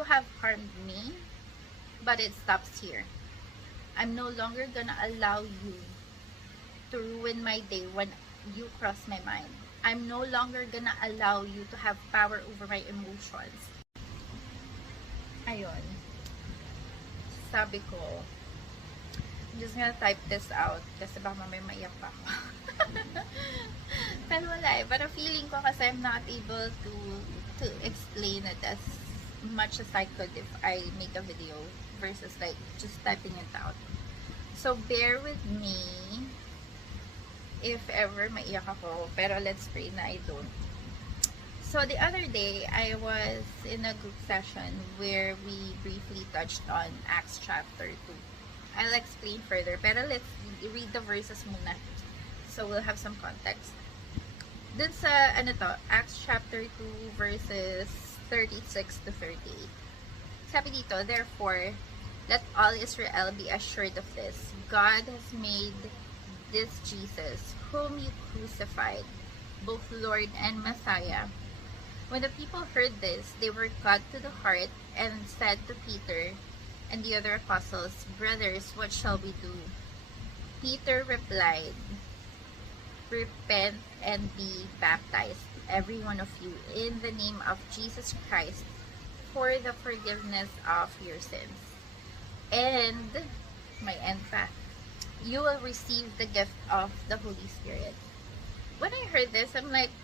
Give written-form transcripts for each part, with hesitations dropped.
You have harmed me, but it stops here. I'm no longer gonna allow you to ruin my day when you cross my mind. I'm no longer gonna allow you to have power over my emotions. Ayun. Sabi ko, I'm just gonna type this out kasi baka may maiyak pa ako. Pero wala eh. Pero feeling ko kasi I'm not able to explain it as much as I could if I make a video versus like just typing it out. So bear with me if ever maiyak ako. Pero let's pray na I don't. So the other day, I was in a group session where we briefly touched on Acts chapter 2. I'll explain further, pero let's read the verses muna. So we'll have some context. Dun sa, Acts chapter 2 verses 36 to 38. Sabi dito, therefore, let all Israel be assured of this. God has made this Jesus, whom you crucified, both Lord and Messiah. When the people heard this, they were cut to the heart and said to Peter and the other apostles, brothers, what shall we do? Peter replied, repent and be baptized, every one of you, in the name of Jesus Christ, for the forgiveness of your sins. And, may end pa, you will receive the gift of the Holy Spirit. When I heard this, I'm like,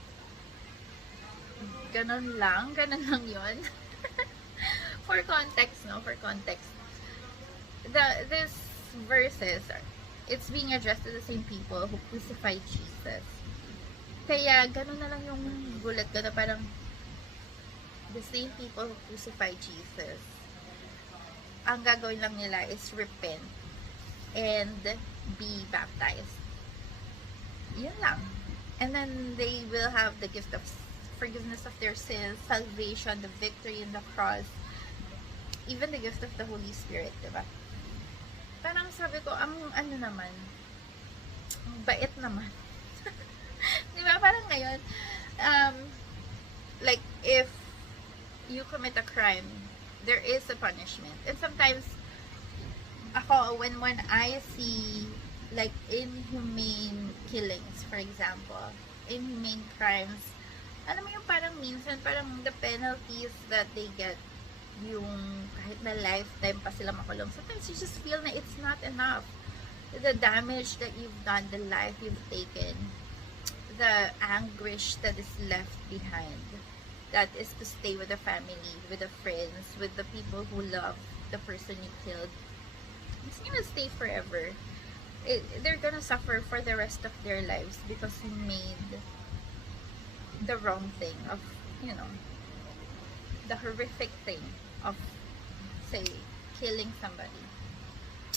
ganun lang yun. For context, no? For context. This verses, it's being addressed to the same people who crucified Jesus. Kaya, ganun na lang yung gulat ko na parang the same people who crucified Jesus. Ang gagawin lang nila is repent and be baptized. Yun lang. And then they will have the gift of forgiveness of their sins, salvation, the victory in the cross, even the gift of the Holy Spirit, diba? Parang sabi ko, ang naman, bait naman. Diba? Parang ngayon, like, if you commit a crime, there is a punishment. And sometimes, ako, when I see, like, inhumane killings, for example, inhumane crimes, alam mo yung parang minsan, parang the penalties that they get, yung kahit na lifetime pa sila makulong, sometimes you just feel na it's not enough. The damage that you've done, the life you've taken, the anguish that is left behind, that is to stay with the family, with the friends, with the people who love the person you killed. It's gonna stay forever. They're gonna suffer for the rest of their lives because you made the wrong thing of, the horrific thing of, say, killing somebody.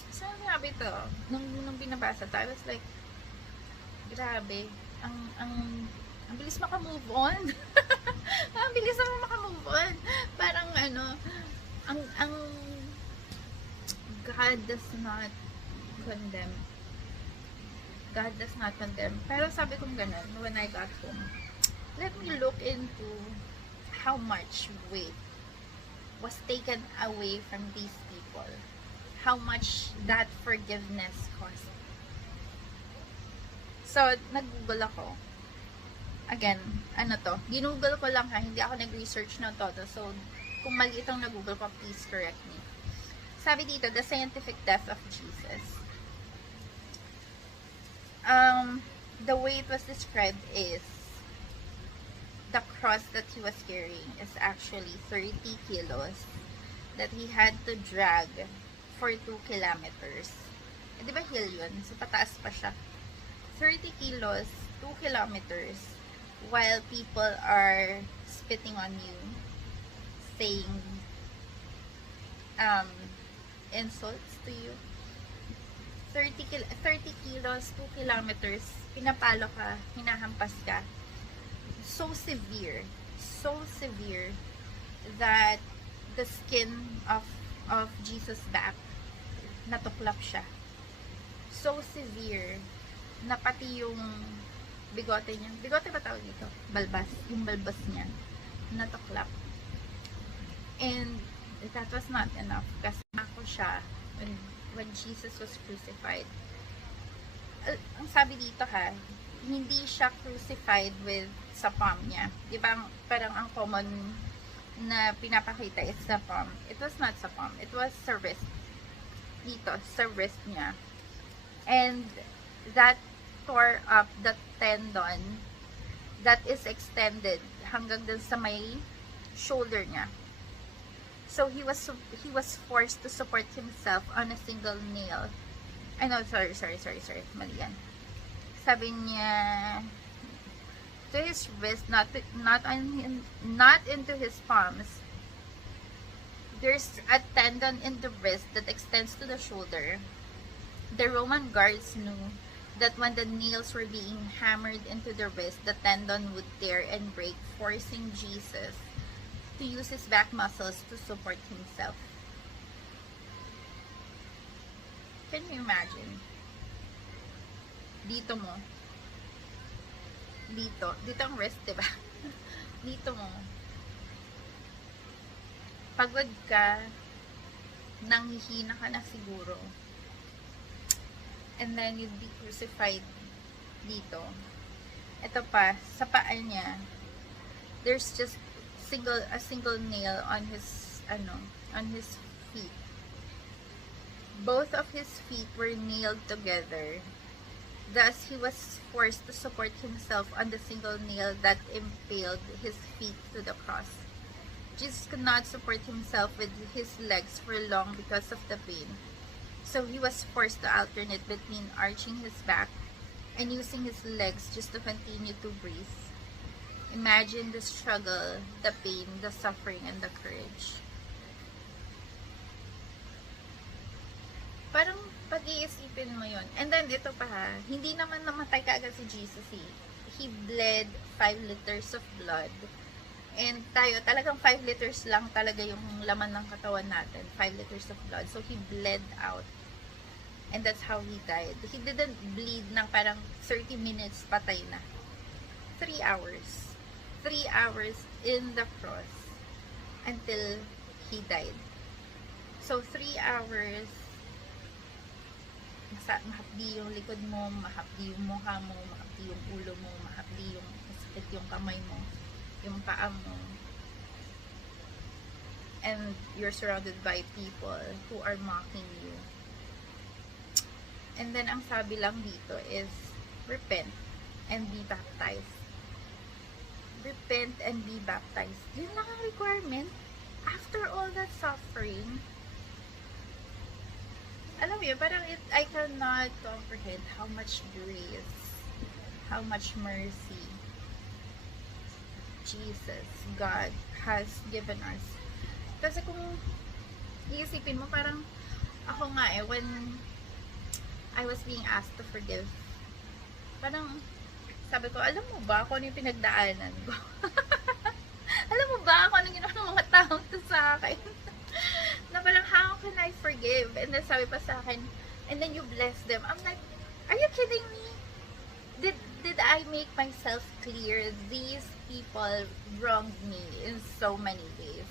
So, sabi to, nung binabasa to, I was like, grabe, ang bilis makamove on. Ang bilis ako makamove on. Parang, ang God does not condemn. God does not condemn. Pero sabi kong ganun, when I got home, let me look into how much weight was taken away from these people. How much that forgiveness cost. So, nag-google ako. Again, ginugol ko lang ha, hindi ako nag-research na todo. So, kung mali itong nag-google ko, please correct me. Sabi dito, the scientific death of Jesus. The way it was described is the cross that he was carrying is actually 30 kilos that he had to drag for 2 kilometers. Di ba hill yun? So, pataas pa siya. 30 kilos, 2 kilometers, while people are spitting on you, saying insults to you. 30 kilos, 2 kilometers, pinapalo ka, hinahampas ka. So severe that the skin of Jesus' back natuklap siya. So severe na pati yung bigote niya, bigote ba tawag dito? Balbas, yung balbas niya natuklap. And that was not enough. Kasi ako siya, when Jesus was crucified. Ang sabi dito ha, hindi siya crucified with sa palm niya. Di ba parang ang common na pinapakita is sa palm. It was not sa palm. It was sa wrist. Dito, sa wrist niya. And that tore up the tendon that is extended hanggang dun sa may shoulder niya. So he was forced to support himself on a single nail. I know, sorry. Mali yan. Sabi niya to his wrist, not into his palms. There's a tendon in the wrist that extends to the shoulder. The Roman guards knew that when the nails were being hammered into the wrist, the tendon would tear and break, forcing Jesus to use his back muscles to support himself. Can you imagine? Dito mo. Dito ang wrist, diba? Dito mo. Pagod ka, nanghihina ka na siguro. And then you'd be crucified dito. Ito pa, sa paa niya, there's just a single nail on his feet. Both of his feet were nailed together. Thus, he was forced to support himself on the single nail that impaled his feet to the cross. Jesus could not support himself with his legs for long because of the pain. So he was forced to alternate between arching his back and using his legs just to continue to breathe. Imagine the struggle, the pain, the suffering, and the courage. Parang pag-iisipin mo yun. And then, ito pa ha, hindi naman namatay kaagad si Jesus eh. He bled 5 liters of blood. And tayo, talagang 5 liters lang talaga yung laman ng katawan natin. 5 liters of blood. So, he bled out. And that's how he died. He didn't bleed ng parang 30 minutes, patay na. 3 hours. 3 hours in the cross until he died. So, 3 hours, mahapdi yung likod mo, mahapdi yung mukha mo, mahapdi yung ulo mo, mahapdi yung sakit yung kamay mo, yung paa mo. And you're surrounded by people who are mocking you. And then, ang sabi lang dito is, repent and be baptized. Repent and be baptized. Yun lang ang requirement. After all that suffering, alam mo yun, parang I cannot comprehend how much grace, how much mercy Jesus, God, has given us. Kasi kung iisipin mo, parang ako nga when I was being asked to forgive, parang sabi ko, alam mo ba kung ano yung pinagdaanan ko? Alam mo ba kung ano ginawa ng mga taong to sa akin? Na parang, how can I forgive? And then sabi pa sa akin, and then you bless them. I'm like, are you kidding me? Did I make myself clear? These people wronged me in so many ways.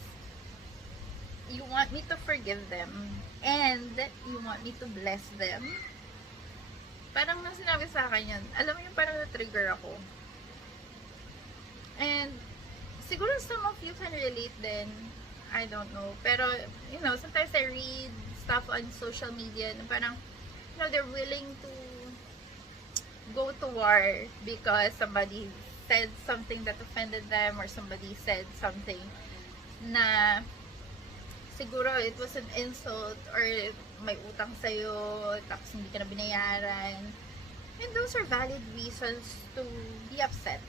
You want me to forgive them, and you want me to bless them? Parang nang sinabi sa akin yan, alam mo yung parang na-trigger ako. And siguro some of you can relate then, I don't know. Pero, you know, sometimes I read stuff on social media na parang, you know, they're willing to go to war because somebody said something that offended them or somebody said something na siguro it was an insult or may utang sa'yo tapos hindi ka na binayaran. And those are valid reasons to be upset.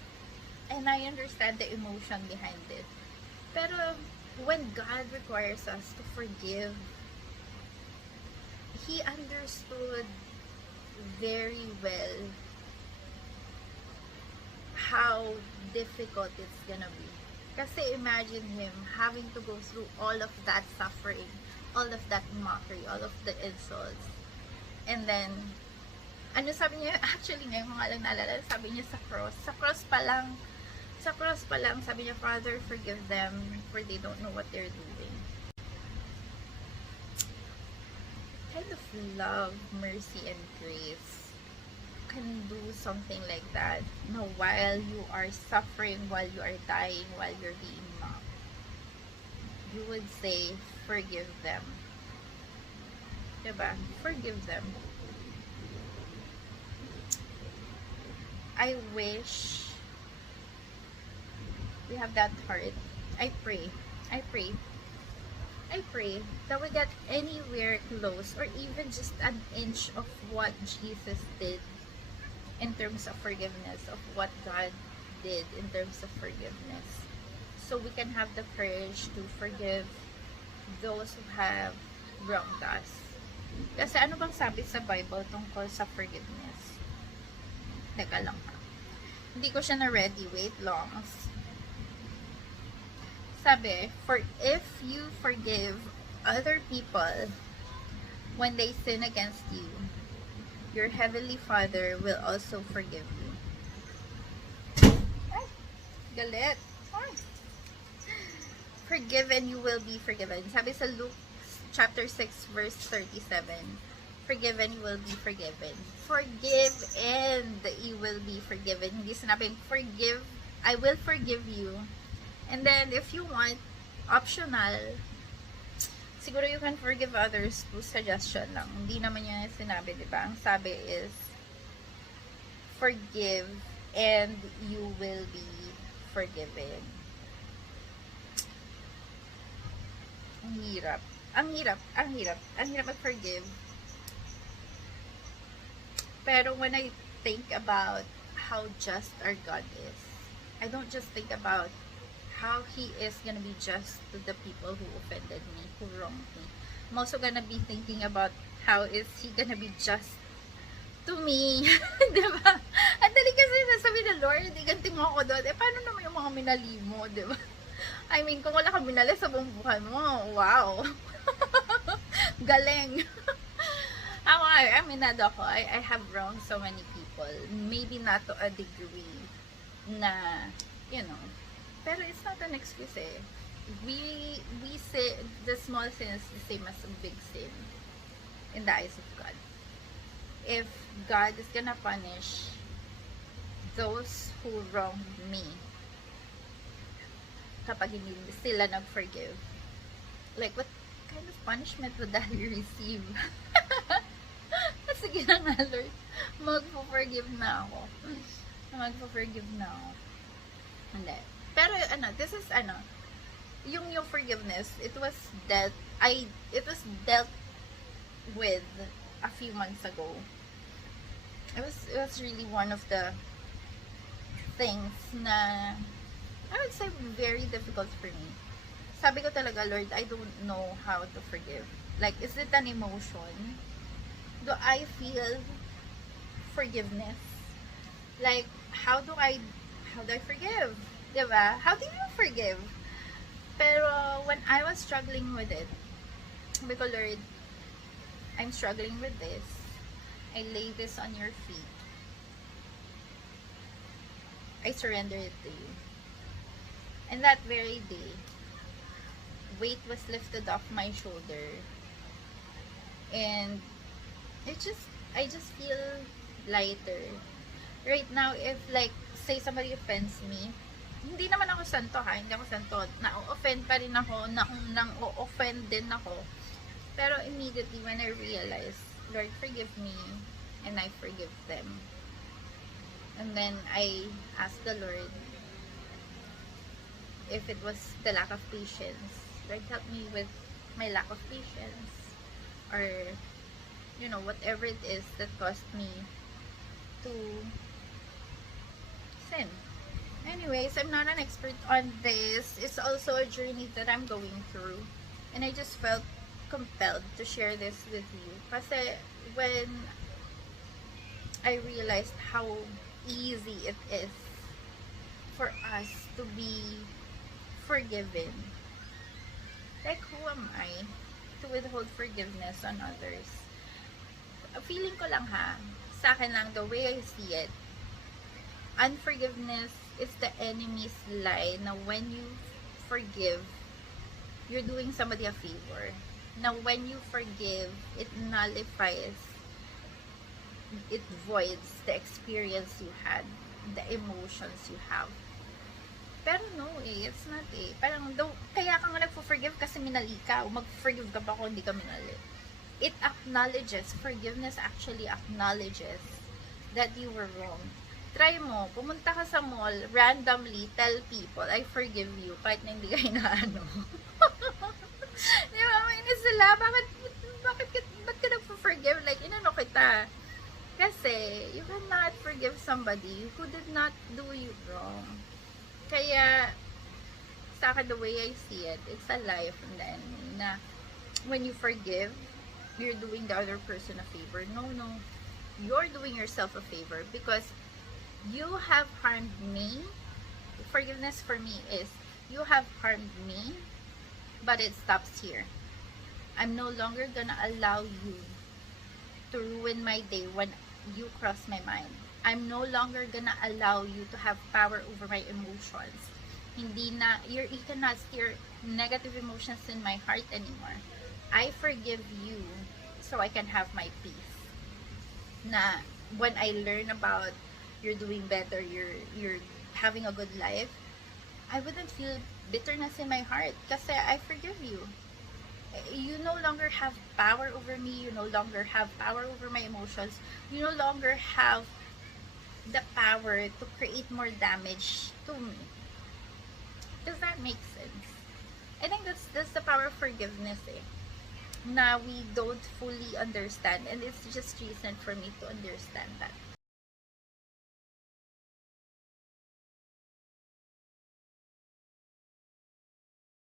And I understand the emotion behind it. Pero when God requires us to forgive, He understood very well how difficult it's gonna be. Kasi imagine Him having to go through all of that suffering, all of that mockery, all of the insults. And then, ano sabi niya, actually ngayon mga lang naalala, sabi niya sa cross pa lang, sabi niya, Father, forgive them, for they don't know what they're doing. love, mercy, and grace can do something like that. No, while you are suffering, while you are dying, while you're being mocked, you would say, forgive them. Diba? Forgive them. I wish we have that heart. I pray. I pray. I pray that we get anywhere close or even just an inch of what Jesus did in terms of forgiveness, of what God did in terms of forgiveness. So we can have the courage to forgive those who have wronged us. Kasi ano bang sabi sa Bible tungkol sa forgiveness? Teka lang ha. Hindi ko siya na-ready. Wait long. Sabi, for if you forgive other people when they sin against you, your heavenly Father will also forgive you. Ay, galit. Ay. Forgive and you will be forgiven. Sabi sa Luke chapter 6 verse 37, forgive and you will be forgiven. Forgive and you will be forgiven. Hindi sinabing forgive, I will forgive you. And then if you want, optional, siguro you can forgive others to suggestion lang. Hindi naman yun yung sinabi, di ba? Ang sabi is, forgive and you will be forgiven. Ang hirap. Ang hirap. Ang hirap. Ang hirap mag-forgive. Pero when I think about how just our God is, I don't just think about how He is gonna be just to the people who offended me, who wronged me. I'm also gonna be thinking about how is He gonna be just to me. Diba? Ang dali kasi nasabi na, Lord, iganti mo ako doon. Eh, paano naman yung mga minali mo, diba? I mean, kung wala kang minali sa buong buhay mo, wow. Galing. Ako, aminado ako. I have wronged so many people. Maybe not to a degree na, you know, pero it's not an excuse eh. We say the small sin is the same as a big sin in the eyes of God. If God is gonna punish those who wronged me kapag hindi sila nag-forgive, like what kind of punishment would I receive? Sige na nga, Lord, magpo-forgive na ako. Magpo-forgive na ako. Hindi. Pero this is yung forgiveness, it was dealt with a few months ago. It was really one of the things na I would say very difficult for me. Sabi ko talaga, Lord, I don't know how to forgive. Like, is it an emotion? Do I feel forgiveness? Like, how do I forgive? Diba? How do you forgive? Pero when I was struggling with it, sabi ko, Lord, I'm struggling with this. I lay this on your feet. I surrender it to you. And that very day, weight was lifted off my shoulder. And I just feel lighter. Right now, if like, say somebody offends me, hindi naman ako santo ha, hindi ako santo. Na-offend pa rin ako, nang-offend din ako. Pero immediately when I realized, Lord, forgive me, and I forgive them. And then I asked the Lord if it was the lack of patience. Lord, help me with my lack of patience. Or, you know, whatever it is that caused me to sin. Anyways, I'm not an expert on this. It's also a journey that I'm going through. And I just felt compelled to share this with you. Kasi when I realized how easy it is for us to be forgiven. Like, who am I to withhold forgiveness on others? Feeling ko lang ha, sa akin lang, the way I see it, unforgiveness is the enemy's lie na when you forgive, you're doing somebody a favor. Now, when you forgive, it nullifies, it voids the experience you had, the emotions you have. Pero no it's not Parang, though, kaya ka nga nagpo-forgive kasi minali ka, o mag-forgive ka ba kung hindi ka minali? It acknowledges, forgiveness actually acknowledges that you were wrong. Try mo, pumunta ka sa mall, randomly tell people, I forgive you, kahit na hindi ka inaano. Di ba, mainis sila, ba't ka nagpo-forgive? Like, inano kita. Kasi, you cannot forgive somebody who did not do you wrong. Kaya, sa akin, the way I see it, it's a lie from the enemy na when you forgive, you're doing the other person a favor. No. You're doing yourself a favor because you have harmed me. Forgiveness for me is, you have harmed me, but it stops here. I'm no longer gonna allow you to ruin my day when you cross my mind. I'm no longer gonna allow you to have power over my emotions. Hindi na, you cannot steer negative emotions in my heart anymore. I forgive you so I can have my peace. Na when I learn about you're doing better, you're having a good life, I wouldn't feel bitterness in my heart kasi I forgive you. You no longer have power over me, you no longer have power over my emotions, you no longer have the power to create more damage to me. Does that make sense? I think that's the power of forgiveness na we don't fully understand, and it's just recent for me to understand that.